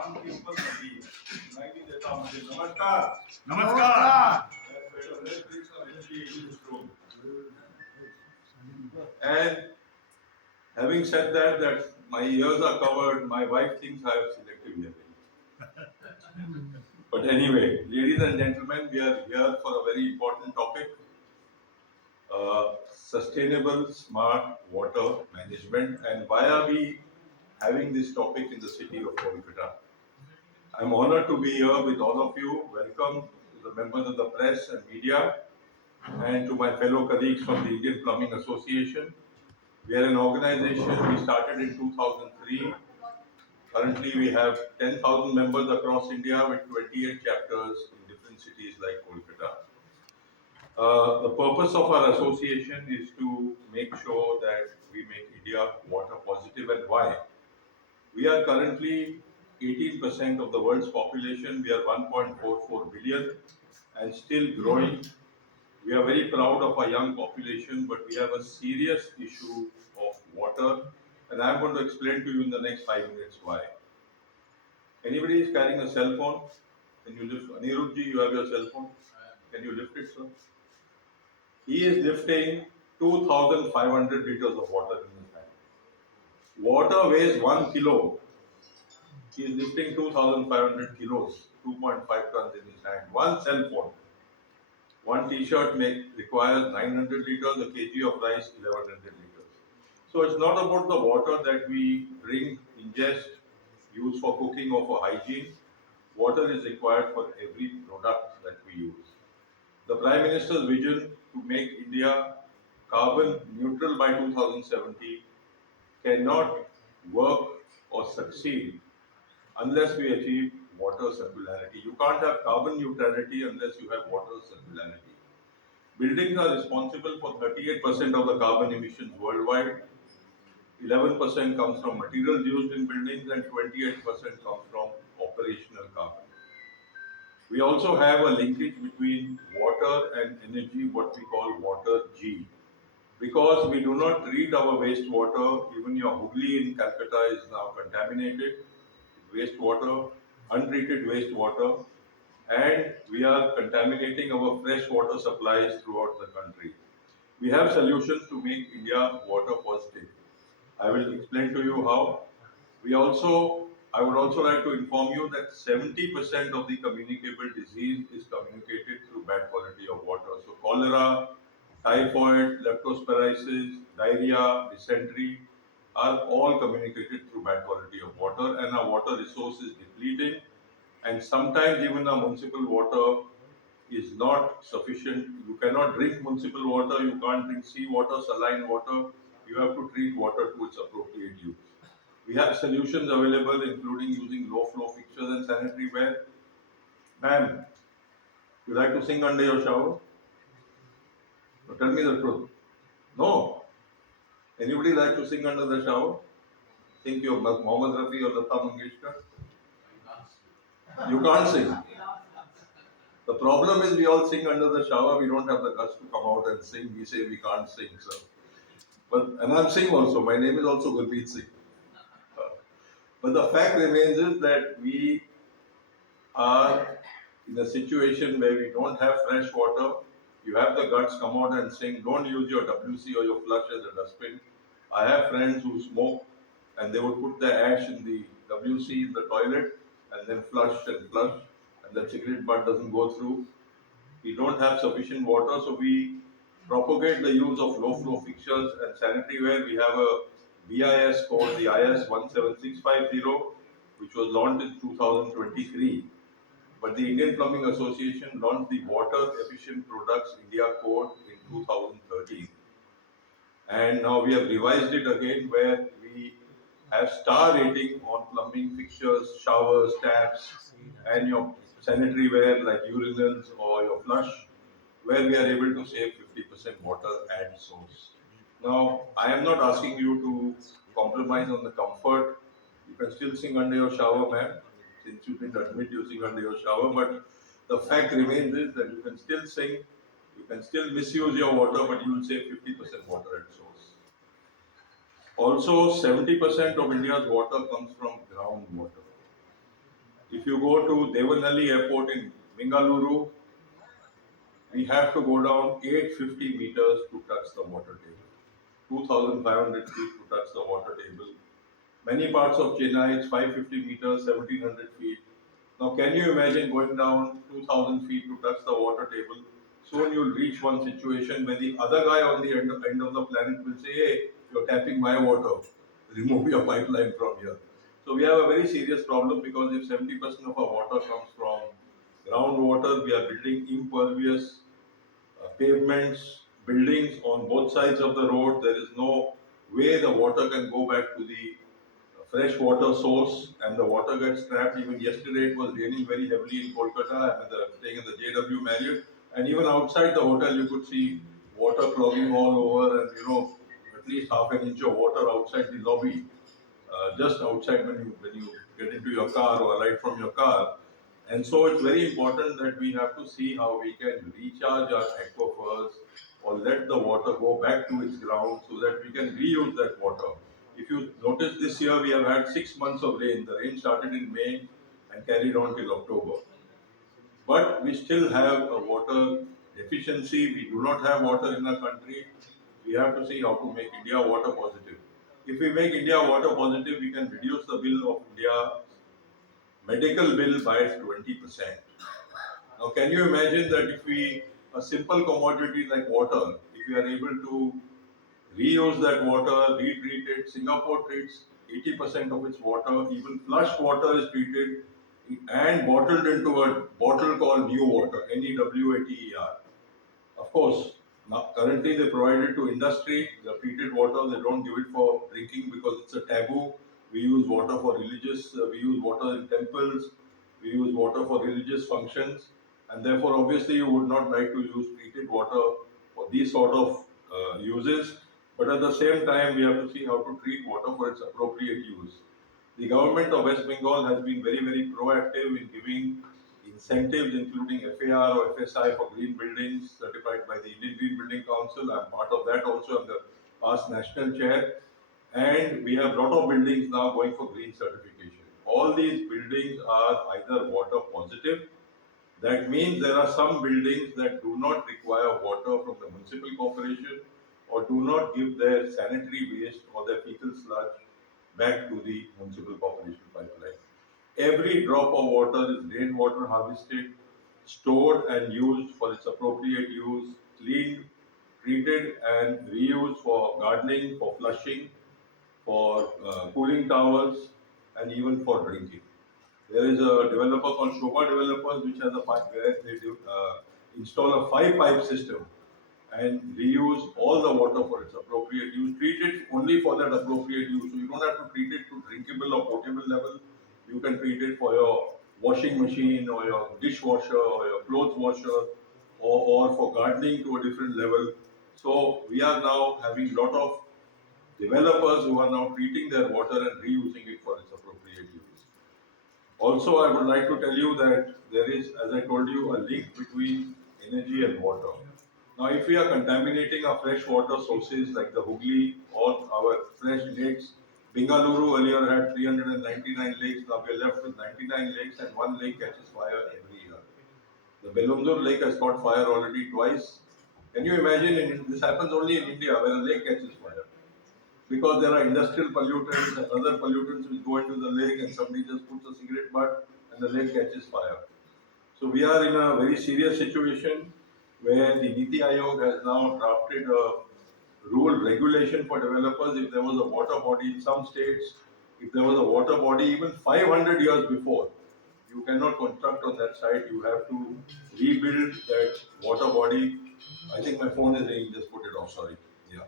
people be. Namaskar. Namaskar. Let's bring some energy into this room. And having said that my ears are covered, my wife thinks I have selective hearing. But anyway, ladies and gentlemen, we are here for a very important topic. Sustainable smart water management, and why are we having this topic in the city of Kolkata? I'm honored to be here with all of you. Welcome to the members of the press and media and to my fellow colleagues from the Indian Plumbing Association. We are an organization, we started in 2003. Currently we have 10,000 members across India with 28 chapters in different cities like Kolkata. The purpose of our association is to make sure that we make India water positive, and why? We are currently 18% of the world's population. We are 1.44 billion and still growing. We are very proud of our young population, but we have a serious issue of water, and I'm going to explain to you in the next 5 minutes why. Anybody is carrying a cell phone? Can you lift? Aniruddha, you have your cell phone? Can you lift it, sir? He is lifting 2,500 liters of water in his hand. Water weighs 1 kilo. He is lifting 2,500 kilos, 2.5 tons in his hand. One cell phone. One t-shirt requires 900 liters, a kg of rice 1100 liters. So it's not about the water that we drink, ingest, use for cooking or for hygiene. Water is required for every product that we use. The Prime Minister's vision to make India carbon neutral by 2070 cannot work or succeed unless we achieve water circularity. You can't have carbon neutrality unless you have water circularity. Buildings are responsible for 38% of the carbon emissions worldwide. 11% comes from materials used in buildings and 28% comes from operational carbon. We also have a linkage between water and energy, what we call water G. Because we do not treat our wastewater, even your Hooghly in Calcutta is now contaminated wastewater, untreated wastewater, and we are contaminating our fresh water supplies throughout the country. We have solutions to make India water positive. I will explain to you how. I would also like to inform you that 70% of the communicable disease is communicated through bad quality of water. So cholera, typhoid, leptospirosis, diarrhea, dysentery are all communicated through bad quality of water, and our water resource is depleting, and sometimes even our municipal water is not sufficient. You cannot drink municipal water, you can't drink sea water, saline water. You have to treat water to its appropriate use. We have solutions available, including using low flow fixtures and sanitary ware. Ma'am, you like to sing under your shower? No, tell me the truth. No. Anybody like to sing under the shower? Think you're Mohammed Rafi or Lata Mangeshkar? You can't sing. The problem is we all sing under the shower. We don't have the guts to come out and sing. We say we can't sing, sir. And I'm sing also. My name is also Gurmit Singh. But the fact remains is that we are in a situation where we don't have fresh water. You have the guts, come out and sing. Don't use your WC or your flush as a dustbin. I have friends who smoke and they would put the ash in the WC in the toilet and then flush, and the cigarette butt doesn't go through. We don't have sufficient water, so we propagate the use of low flow fixtures and sanitary ware. We have a BIS called the IS 17650, which was launched in 2023. But the Indian Plumbing Association launched the Water Efficient Products India Code in 2013. And now we have revised it again, where we have star rating on plumbing fixtures, showers, taps, and your sanitary ware like urinals or your flush, where we are able to save 50% water at source. Now, I am not asking you to compromise on the comfort. You can still sing under your shower, ma'am, since you didn't admit you sing under your shower, but the fact remains is that you can still sing, you can still misuse your water, but you will save 50% water at source. Also, 70% of India's water comes from groundwater. If you go to Devanhalli Airport in Bengaluru, we have to go down 850 meters to touch the water table. 2,500 feet to touch the water table. Many parts of Chennai, it's 550 meters, 1,700 feet. Now, can you imagine going down 2,000 feet to touch the water table? Soon you'll reach one situation where the other guy on the end of the planet will say, hey, you're tapping my water. Remove your pipeline from here. So we have a very serious problem because if 70% of our water comes from groundwater, we are building impervious pavements, buildings on both sides of the road. There is no way the water can go back to the fresh water source, and the water gets trapped. Even yesterday it was raining very heavily in Kolkata. Staying in the JW Marriott, and even outside the hotel you could see water clogging all over, and at least half an inch of water outside the lobby, just outside when you get into your car or alight from your car. And so it's very important that we have to see how we can recharge our aquifers or let the water go back to its ground so that we can reuse that water. If you notice, this year we have had 6 months of rain. The rain started in May and carried on till October. But we still have a water deficiency. We do not have water in our country. We have to see how to make India water positive. If we make India water positive, we can reduce the bill of India medical bill by 20%. Now, can you imagine that if we, a simple commodity like water, if we are able to reuse that water, retreat it, Singapore treats 80% of its water, even flushed water is treated and bottled into a bottle called new water, NEWATER. Of course, now currently they provide it to industry, the treated water, they don't give it for drinking because it's a taboo. We use water for religious, we use water in temples, we use water for religious functions, and therefore obviously you would not like to use treated water for these sort of uses. But at the same time, we have to see how to treat water for its appropriate use. The government of West Bengal has been very, very proactive in giving incentives, including FAR or FSI for green buildings certified by the Indian Green Building Council. I'm part of that also. I'm the past national chair. And we have a lot of buildings now going for green certification. All these buildings are either water positive. That means there are some buildings that do not require water from the municipal corporation or do not give their sanitary waste or their fecal sludge back to the municipal corporation pipeline. Every drop of water is rainwater harvested, stored and used for its appropriate use, cleaned, treated and reused for gardening, for flushing, for cooling towers, and even for drinking. There is a developer called Shobha Developers which has a pipe where they install a 5 pipe system and reuse all the water for its appropriate use. Treat it only for that appropriate use. So you don't have to treat it to drinkable or potable level. You can treat it for your washing machine or your dishwasher or your clothes washer or for gardening to a different level. So we are now having a lot of developers who are now treating their water and reusing it for its appropriate use. Also, I would like to tell you that there is, as I told you, a link between energy and water. Now, if we are contaminating our fresh water sources like the Hooghly or our fresh lakes, Bengaluru earlier had 399 lakes, now we are left with 99 lakes and one lake catches fire every year. The Belundur lake has caught fire already twice. Can you imagine, this happens only in India where a lake catches fire? Because there are industrial pollutants and other pollutants which go into the lake and somebody just puts a cigarette butt and the lake catches fire. So we are in a very serious situation where the Niti Aayog has now drafted a rule regulation for developers. If there was a water body in some states, if there was a water body even 500 years before, you cannot construct on that site. You have to rebuild that water body. I think my phone is ringing, just put it off, sorry. Yeah.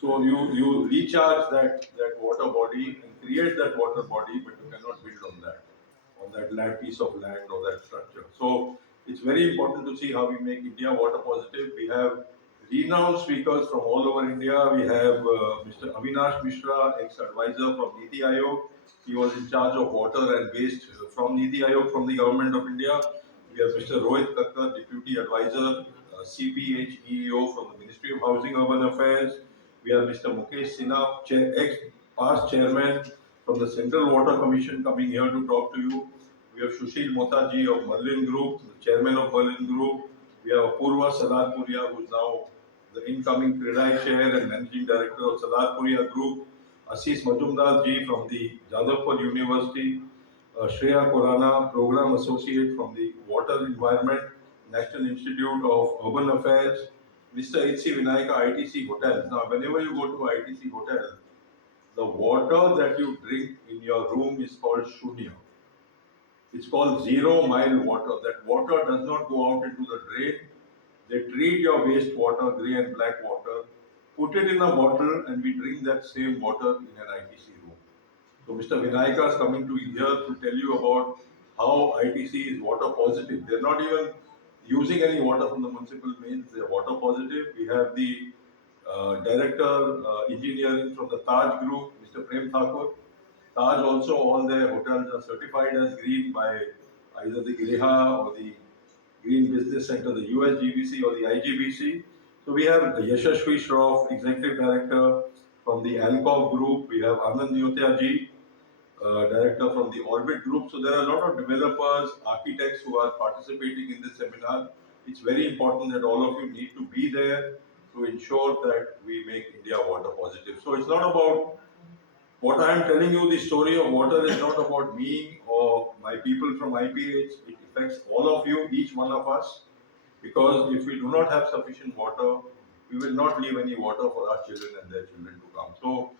So you recharge that water body and create that water body, but you cannot build on that land, piece of land or that structure. So it's very important to see how we make India water positive. We have renowned speakers from all over India. We have Mr. Avinash Mishra, ex-advisor from Niti Aayog. He was in charge of water and waste from Niti Aayog, from the government of India. We have Mr. Rohit Kakkar, deputy advisor, CPH EEO from the Ministry of Housing Urban Affairs. We have Mr. Mukesh Sinha, ex-past chairman from the Central Water Commission, coming here to talk to you. We have Sushil Motaji of Merlin Group, the chairman of Merlin Group. We have Apurva Salarpuria, who is now the incoming Credai chair and managing director of Salarpuria Group. Ashish Majumdar ji from the Jadavpur University. Shreya Korana, program associate from the Water Environment National Institute of Urban Affairs. Mr. H.C. Vinayaka, ITC Hotels. Now, whenever you go to ITC Hotel, the water that you drink in your room is called Shunya. It's called 0 mile water. That water does not go out into the drain. They treat your wastewater, grey and black water, put it in a bottle, and we drink that same water in an ITC room. So Mr. Vinayaka is coming to here to tell you about how ITC is water positive. They're not even using any water from the municipal mains. They're water positive. We have the director engineering from the Taj Group, Mr. Prem Thakur. Taj also, all their hotels are certified as green by either the Griha or the Green Business Center, the USGBC or the IGBC. So we have Yashashvi Shroff, Executive Director from the Alcov Group. We have Anand Nyotia ji, Director from the Orbit Group. So there are a lot of developers, architects who are participating in this seminar. It's very important that all of you need to be there to ensure that we make India water positive. So it's not about what I am telling you, the story of water is not about me or my people from IPH. It affects all of you, each one of us, because if we do not have sufficient water, we will not leave any water for our children and their children to come. So